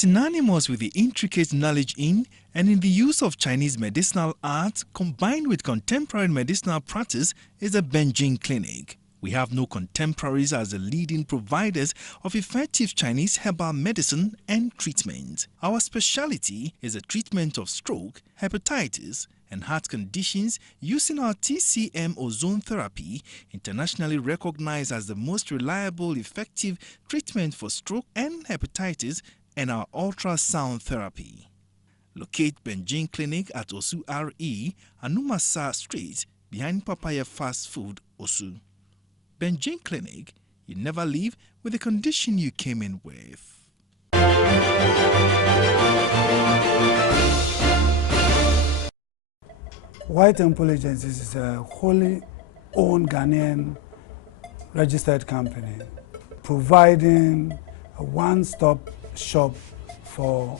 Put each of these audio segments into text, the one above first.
Synonymous with the intricate knowledge in and in the use of Chinese medicinal art combined with contemporary medicinal practice is the Beijing Clinic. We have no contemporaries as the leading providers of effective Chinese herbal medicine and treatment. Our specialty is the treatment of stroke, hepatitis, and heart conditions using our TCM ozone therapy, internationally recognized as the most reliable, effective treatment for stroke and hepatitis, and our ultrasound therapy. Locate Beijing Clinic at Osu RE, Anumasa Street, behind Papaya Fast Food, Osu. Beijing Clinic, you never leave with the condition you came in with. White Temple Agencies is a wholly owned Ghanaian registered company providing a one-stop shop for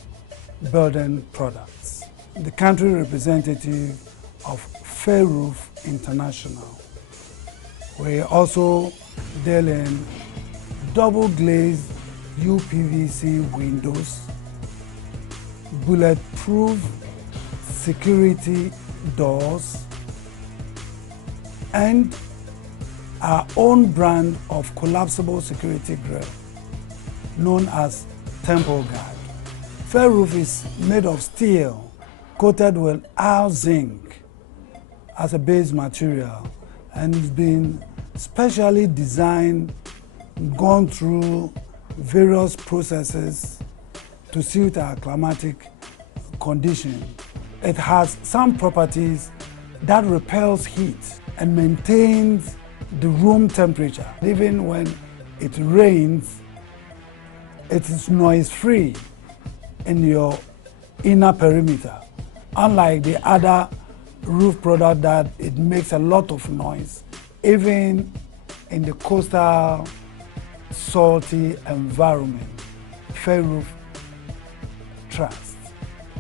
building products. The country representative of Feroof International. We also deal in double glazed UPVC windows, bulletproof security doors, and our own brand of collapsible security grill known as Temple Guard. Feroof is made of steel coated with zinc as a base material, and it's been specially designed, gone through various processes to suit our climatic condition. It has some properties that repels heat and maintains the room temperature. Even when it rains, it is noise-free in your inner perimeter, unlike the other roof product that it makes a lot of noise, even in the coastal, salty environment. Feroof trusts.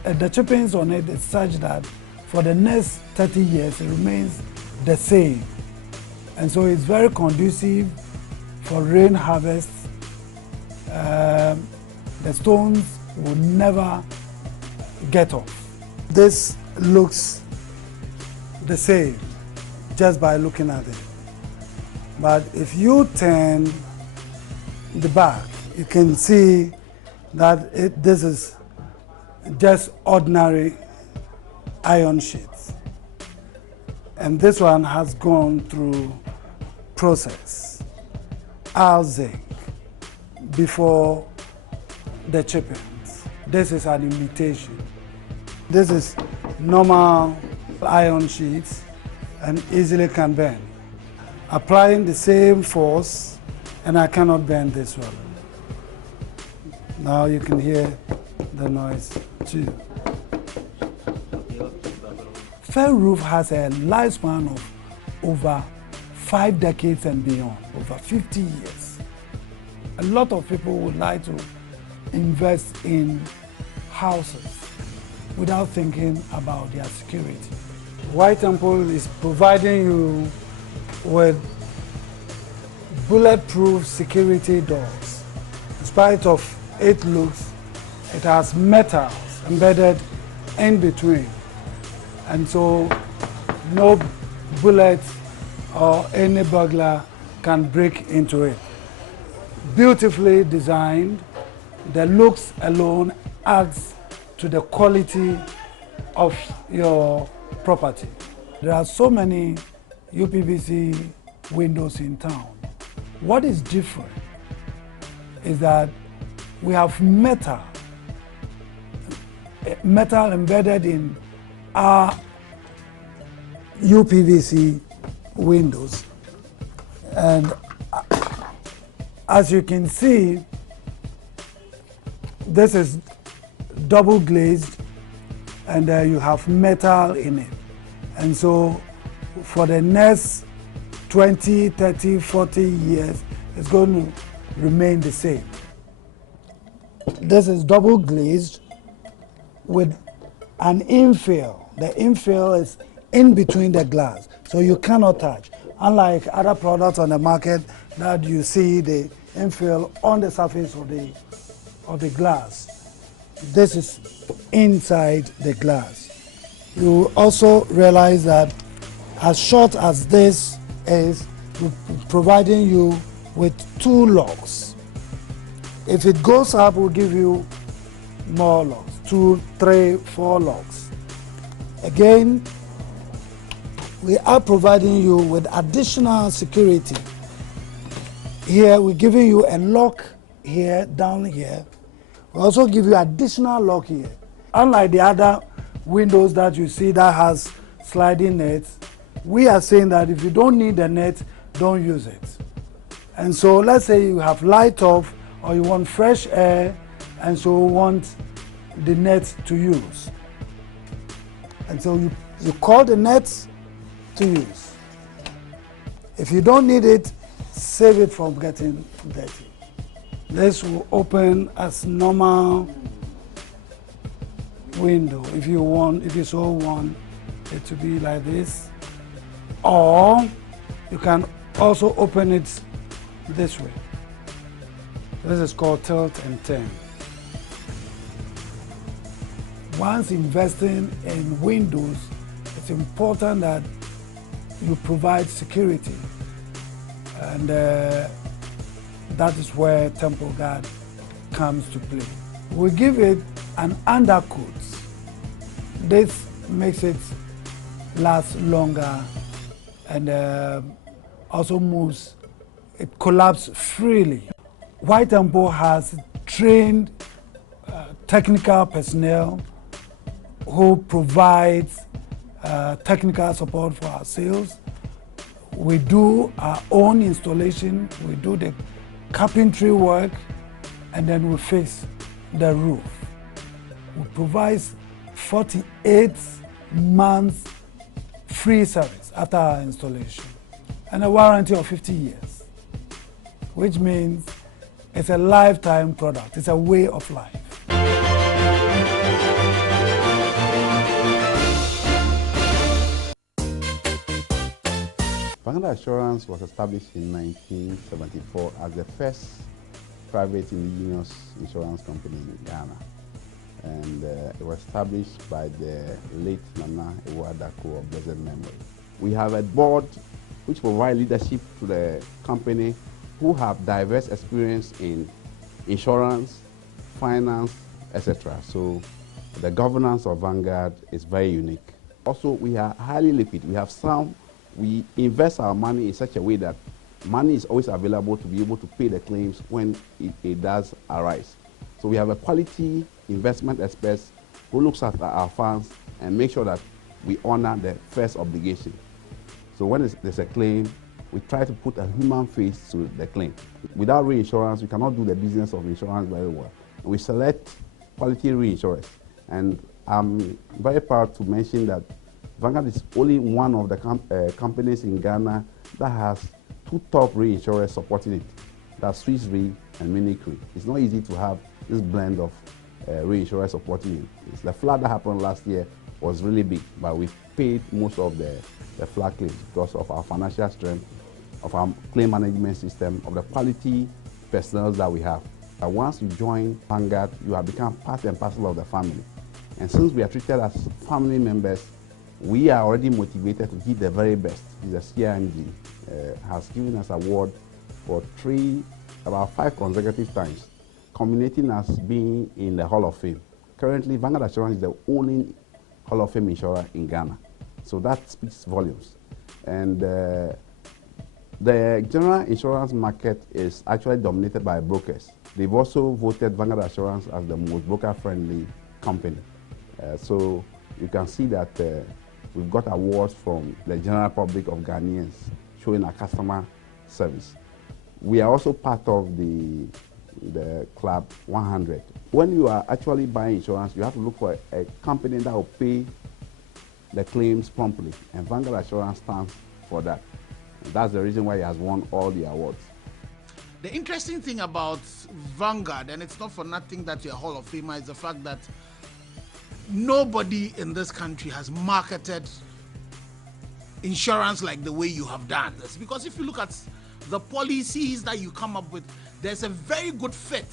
The chippings on it is such that for the next 30 years it remains the same, and so it's very conducive for rain harvest. The stones will never get off. This looks the same just by looking at it, but if you turn the back, you can see that this is just ordinary iron sheets, and this one has gone through process, zinc, before the chippings. This is an imitation. This is normal iron sheets and easily can bend. Applying the same force, and I cannot bend this one. Now you can hear the noise too. Feroof has a lifespan of over 5 decades and beyond, over 50 years. A lot of people would like to invest in houses without thinking about their security. White Temple is providing you with bulletproof security doors. In spite of its looks, it has metals embedded in between, and so no bullet or any burglar can break into it. Beautifully designed, the looks alone adds to the quality of your property. There are so many UPVC windows in town. What is different is that we have metal embedded in our UPVC windows, and as you can see, this is double glazed, and you have metal in it, and so for the next 20, 30, 40 years it's going to remain the same. This is double glazed with an infill. The infill is in between the glass, so you cannot touch. Unlike other products on the market that you see the infill on the surface of the glass. this is inside the glass. You also realize that as short as this is, we're providing you with 2 locks. If it goes up, we'll give you more locks, 2, 3, 4 locks. Again, we are providing you with additional security. Here, we're giving you a lock here, down here. We also give you additional lock here. Unlike the other windows that you see that has sliding nets, we are saying that if you don't need the net, don't use it. And so let's say you have light off or you want fresh air, and so you want the net to use. And so you call the net to use. If you don't need it, save it from getting dirty. This will open as normal window if you so want it to be like this, or you can also open it this way. This is called tilt and turn. Once investing in windows, it's important that you provide security, and that is where Temple Guard comes to play. We give it an undercoat. This makes it last longer and also moves, it collapses freely. White Temple has trained technical personnel who provides technical support for our sales. We do our own installation, we do the carpentry work, and then we fix the roof. We provide 48 months free service after our installation and a warranty of 50 years, which means it's a lifetime product, it's a way of life. Vanguard Assurance was established in 1974 as the first private indigenous insurance company in Ghana. And it was established by the late Nana Iwadako of blessed memory. We have a board which provides leadership to the company who have diverse experience in insurance, finance, etc. So the governance of Vanguard is very unique. Also, we are highly liquid. We invest our money in such a way that money is always available to be able to pay the claims when it does arise. So we have a quality investment expert who looks after our funds and make sure that we honor the first obligation. So when there's a claim, we try to put a human face to the claim. Without reinsurance, we cannot do the business of insurance very well. We select quality reinsurers. And I'm very proud to mention that Vanguard is only one of the companies in Ghana that has 2 top reinsurers supporting it. That's Swiss Re and Munich Re. It's not easy to have this blend of reinsurers supporting it. The flood that happened last year was really big, but we paid most of the flood claims because of our financial strength, of our claim management system, of the quality personnel that we have. But once you join Vanguard, you have become part and parcel of the family. And since we are treated as family members, we are already motivated to give the very best. The CIMG has given us award for about 5 consecutive times, culminating us being in the Hall of Fame. Currently, Vanguard Assurance is the only Hall of Fame insurer in Ghana. So that speaks volumes. And the general insurance market is actually dominated by brokers. They've also voted Vanguard Assurance as the most broker-friendly company. So you can see that we've got awards from the general public of Ghanaians showing our customer service. We are also part of the Club 100. When you are actually buying insurance, you have to look for a company that will pay the claims promptly, and Vanguard Assurance stands for that. And that's the reason why it has won all the awards. The interesting thing about Vanguard, and it's not for nothing that you're a Hall of Famer, is the fact that nobody in this country has marketed insurance like the way you have done this. Because if you look at the policies that you come up with, there's a very good fit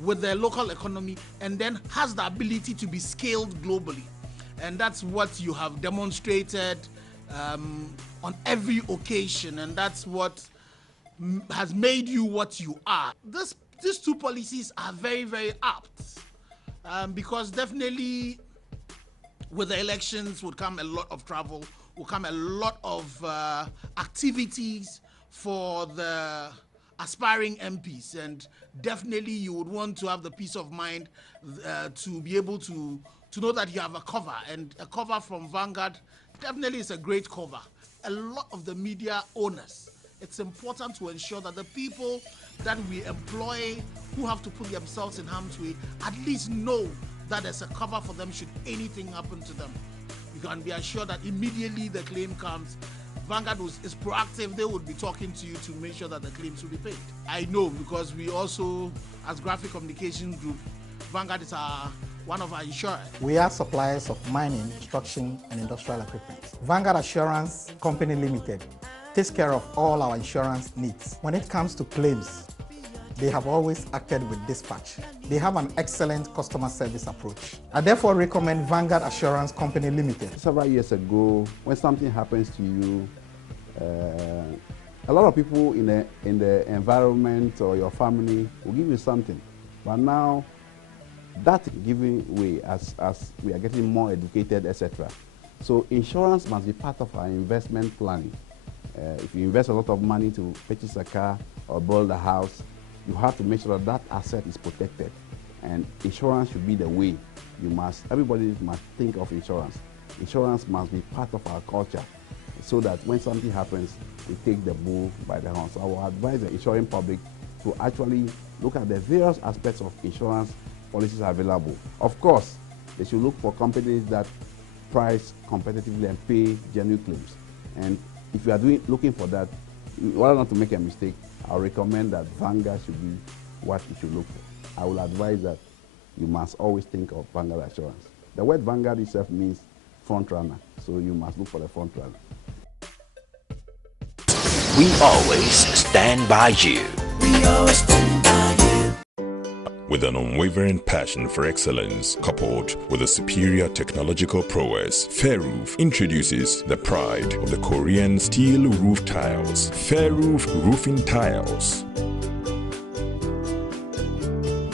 with their local economy, and then has the ability to be scaled globally. And that's what you have demonstrated on every occasion, and that's what has made you what you are. These two policies are very, very apt, because definitely with the elections would come a lot of travel, will come a lot of activities for the aspiring MPs, and definitely you would want to have the peace of mind to be able to know that you have a cover, and a cover from Vanguard definitely is a great cover. A lot of the media owners, it's important to ensure that the people that we employ who have to put themselves in harm's way at least know that there's a cover for them should anything happen to them. You can be assured that immediately the claim comes, Vanguard is proactive. They would be talking to you to make sure that the claims will be paid. I know, because we also, as Graphic Communication Group, Vanguard is one of our insurers. We are suppliers of mining, construction, and industrial equipment. Vanguard Assurance Company Limited takes care of all our insurance needs. When it comes to claims, they have always acted with dispatch. They have an excellent customer service approach. I therefore recommend Vanguard Assurance Company Limited. Several years ago, when something happens to you, a lot of people in the environment or your family will give you something. But now, that's giving way as we are getting more educated, etc. So insurance must be part of our investment planning. If you invest a lot of money to purchase a car or build a house, you have to make sure that that asset is protected, and insurance should be the way. Everybody must think of insurance. Insurance must be part of our culture, so that when something happens, we take the bull by the horn. So I will advise the insuring public to actually look at the various aspects of insurance policies available. Of course, they should look for companies that price competitively and pay genuine claims. And if you are looking for that, in order not to make a mistake, I recommend that Vanguard should be what you should look for. I will advise that you must always think of Vanguard Assurance. The word Vanguard itself means front runner, so you must look for the front runner. We always stand by you. We always stand by you. With an unwavering passion for excellence coupled with a superior technological prowess, Feroof introduces the pride of the Korean steel roof tiles, Feroof roofing tiles.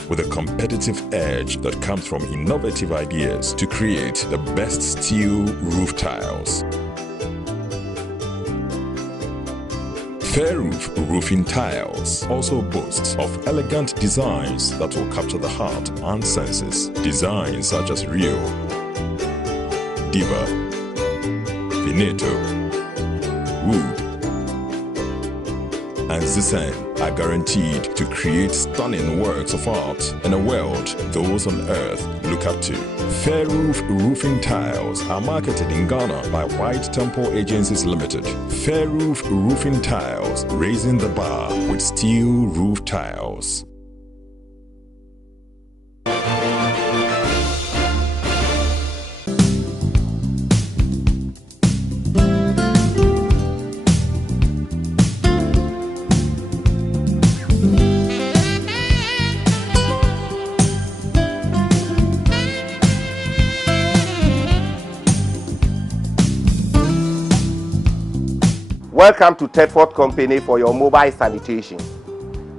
With a competitive edge that comes from innovative ideas to create the best steel roof tiles. Feroof roofing tiles also boasts of elegant designs that will capture the heart and senses. Designs such as Rio, Diva, Veneto, Wood, and Zisen are guaranteed to create stunning works of art in a world those on earth look up to. Feroof roofing tiles are marketed in Ghana by White Temple Agencies Ltd. Feroof roofing tiles, raising the bar with steel roof tiles. Welcome to Thetford Company for your mobile sanitation.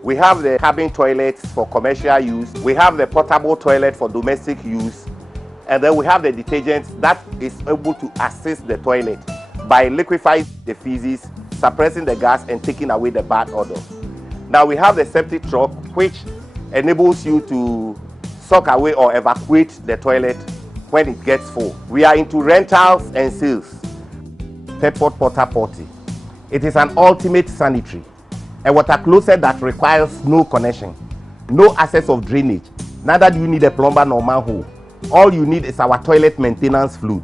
We have the cabin toilets for commercial use, we have the portable toilet for domestic use, and then we have the detergent that is able to assist the toilet by liquefying the feces, suppressing the gas, and taking away the bad odor. Now we have the septic truck, which enables you to suck away or evacuate the toilet when it gets full. We are into rentals and sales. Thetford Porta Porti. It is an ultimate sanitary, a water closet that requires no connection, no access of drainage. Neither do you need a plumber nor manhole. All you need is our toilet maintenance fluid,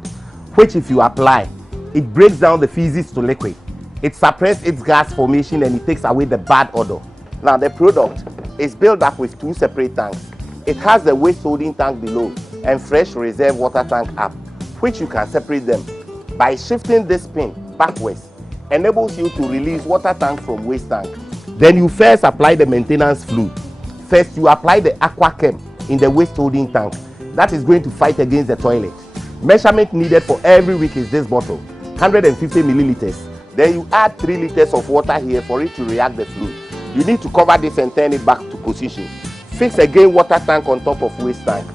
which if you apply, it breaks down the feces to liquid. It suppresses its gas formation and it takes away the bad odor. Now the product is built up with two separate tanks. It has the waste holding tank below and fresh reserve water tank up, which you can separate them. By shifting this pin backwards, enables you to release water tank from waste tank. Then you first apply the maintenance fluid, First, you apply the aqua chem in the waste holding tank. That is going to fight against the toilet. Measurement needed for every week is this bottle, 150 milliliters. Then you add 3 liters of water here for it to react the fluid. You need to cover this and turn it back to position. Fix again water tank on top of waste tank.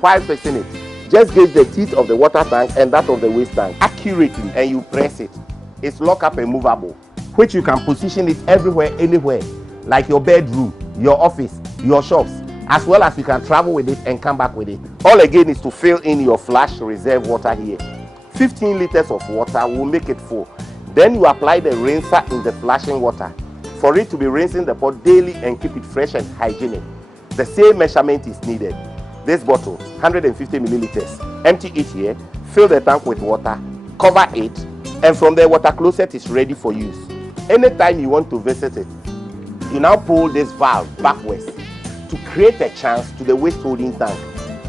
While fixing it, just gauge the teeth of the water tank and that of the waste tank accurately and you press it. It's lock up and movable, which you can position it everywhere, anywhere, like your bedroom, your office, your shops, as well as you can travel with it and come back with it. All again is to fill in your flash reserve water here. 15 liters of water will make it full. Then you apply the rinser in the flashing water for it to be rinsing the pot daily and keep it fresh and hygienic. The same measurement is needed. This bottle, 150 milliliters. Empty it here, fill the tank with water, cover it, and from there water closet is ready for use. Anytime you want to visit it, you now pull this valve backwards to create a chance to the waste holding tank.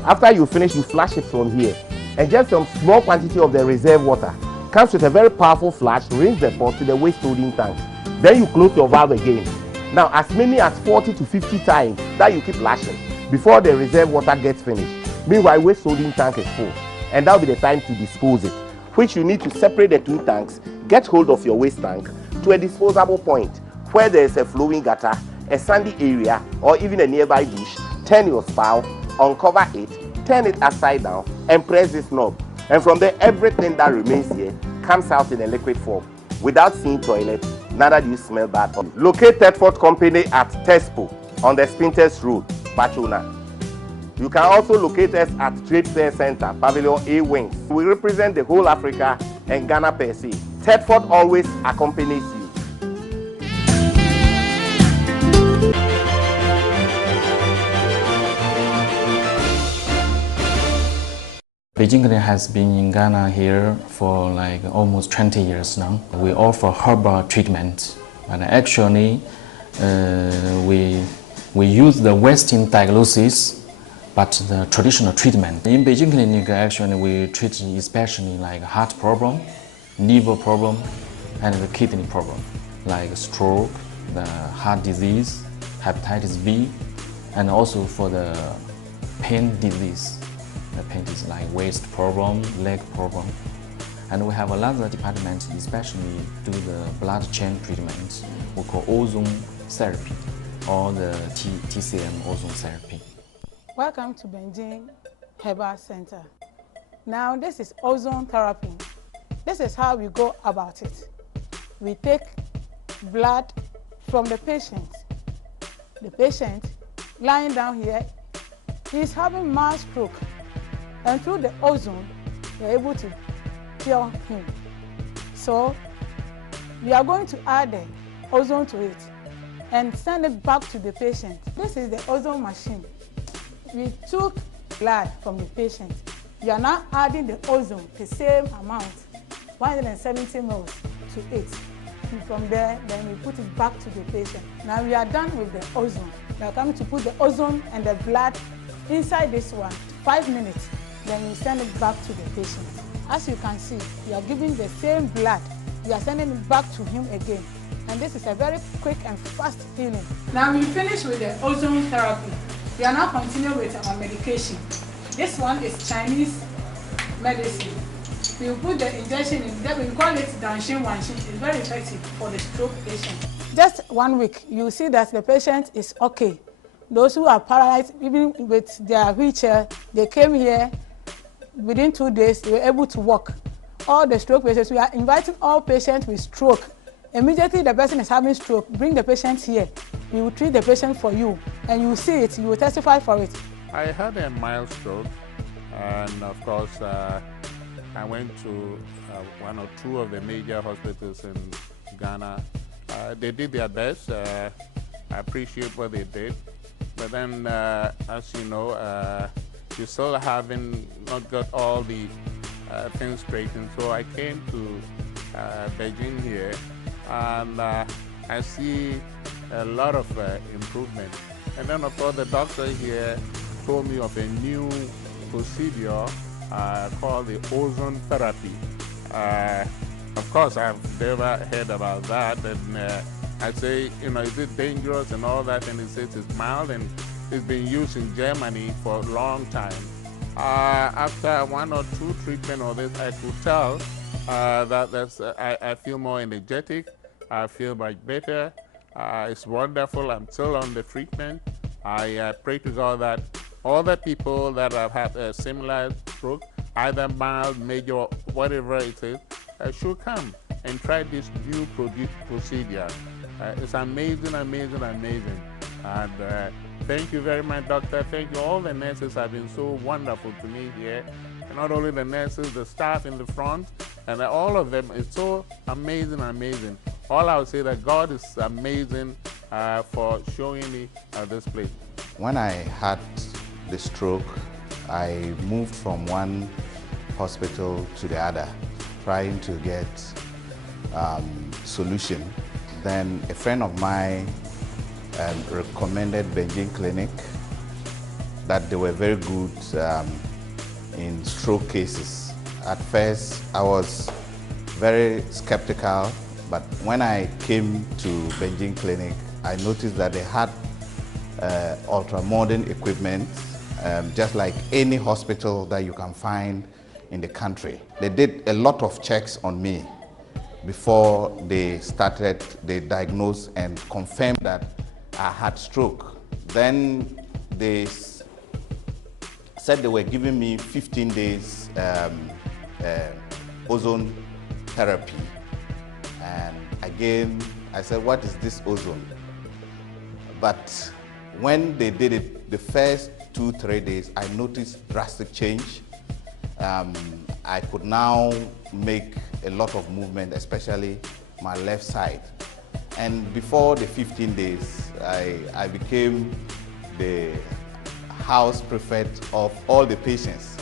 After you finish, you flash it from here, and just some small quantity of the reserve water comes with a very powerful flash, rinse the pot to the waste holding tank. Then you close your valve again. Now as many as 40 to 50 times that you keep lashing before the reserve water gets finished. Meanwhile, waste holding tank is full, and that will be the time to dispose it, which you need to separate the two tanks, get hold of your waste tank to a disposable point where there is a flowing gutter, a sandy area, or even a nearby bush. Turn your spout, uncover it, turn it upside down, and press this knob. And from there, everything that remains here comes out in a liquid form. Without seeing toilet, neither do you smell bad. Locate Thetford Company at Tespo on the Spinters Road, Bachona. You can also locate us at Trade Fair Center, Pavilion A Wings. We represent the whole Africa and Ghana per se. Thetford always accompanies you. Beijing Clinic has been in Ghana here for like almost 20 years now. We offer herbal treatment, and actually we use the Western diagnosis, but the traditional treatment. In Beijing Clinic, actually we treat especially like heart problem, liver problem, and the kidney problem, like stroke, the heart disease, hepatitis B, and also for the pain disease. The pain is like waist problem, leg problem. And we have another department especially do the blood chain treatment. We call ozone therapy or the TCM ozone therapy. Welcome to Beijing Herbal Center. Now this is ozone therapy. This is how we go about it. We take blood from the patient. The patient lying down here, he's having mild stroke. And through the ozone, we're able to cure him. So we are going to add the ozone to it and send it back to the patient. This is the ozone machine. We took blood from the patient. We are now adding the ozone, the same amount, 170 ml to it. And from there, then we put it back to the patient. Now we are done with the ozone. We are coming to put the ozone and the blood inside this one, 5 minutes. Then we send it back to the patient. As you can see, we are giving the same blood. We are sending it back to him again. And this is a very quick and fast healing. Now we finish with the ozone therapy. We are now continuing with our medication. This one is Chinese medicine. We will put the injection in there. We call it Danshin Wanshin. It's very effective for the stroke patient. Just 1 week, you see that the patient is okay. Those who are paralyzed, even with their wheelchair, they came here. Within 2 days, they were able to walk. All the stroke patients, we are inviting all patients with stroke. Immediately the person is having stroke, bring the patient here. We will treat the patient for you, and you will see it, you will testify for it. I had a mild stroke, and of course, I went to 1 or 2 of the major hospitals in Ghana. They did their best. I appreciate what they did. But then, as you know, you still haven't not got all the things straightened. So I came to Beijing here, and I see a lot of improvement. And then of course the doctor here told me of a new procedure called the ozone therapy. Of course I've never heard about that, and I say, you know, is it dangerous and all that, and he says it's mild and It's been used in Germany for a long time. After 1 or 2 treatments of this, I could tell that I feel more energetic. I feel much better. It's wonderful. I'm still on the treatment. I pray to God that all the people that have had a similar stroke, either mild, major, whatever it is, should come and try this new procedure. It's amazing, amazing, amazing. And thank you very much, doctor. Thank you. All the nurses have been so wonderful to me here. And not only the nurses, the staff in the front, and all of them. It's so amazing, amazing. All I would say that God is amazing for showing me this place. When I had the stroke, I moved from one hospital to the other, trying to get solution. Then a friend of mine recommended Beijing Clinic, that they were very good in stroke cases. At first, I was very skeptical, but when I came to Beijing Clinic, I noticed that they had ultra-modern equipment, just like any hospital that you can find in the country. They did a lot of checks on me before they diagnosed and confirmed that I had stroke. Then they said they were giving me 15 days ozone therapy. And again, I said, what is this ozone? But when they did it, the first 2-3 days, I noticed drastic change. I could now make a lot of movement, especially my left side. And before the 15 days, I became the house prefect of all the patients.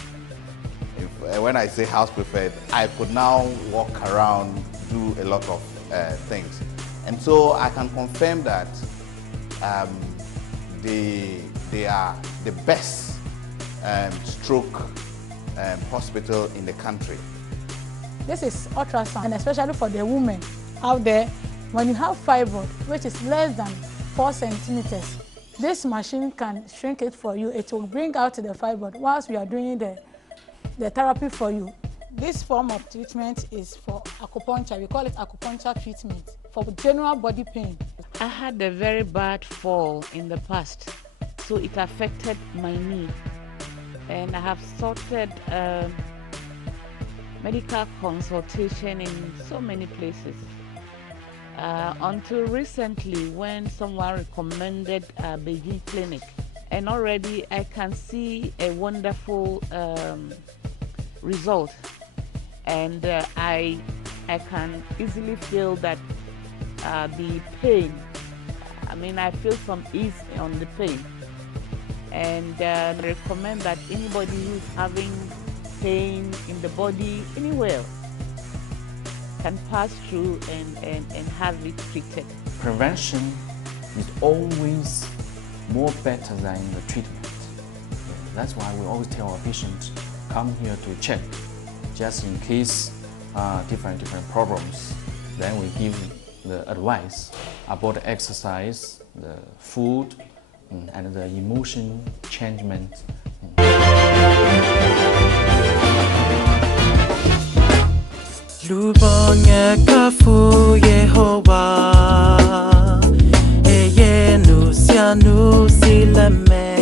When I say house prefect, I could now walk around, do a lot of things. And so I can confirm that they are the best stroke hospital in the country. This is ultrasound, and especially for the women out there, when you have fibroid, which is less than 4 centimeters, this machine can shrink it for you. It will bring out the fibroid whilst we are doing the therapy for you. This form of treatment is for acupuncture. We call it acupuncture treatment for general body pain. I had a very bad fall in the past, so it affected my knee. And I have started medical consultation in so many places. Until recently, when someone recommended Beijing Clinic, and already I can see a wonderful result, and I can easily feel that the pain, I feel some ease on the pain. And I recommend that anybody who's having pain in the body anywhere can pass through and have it treated. Prevention is always more better than the treatment. That's why we always tell our patients, come here to check, just in case different problems. Then we give the advice about the exercise, the food, and the emotion changement. Lubonye kafu Yehovah, eye nu sia nu sileme.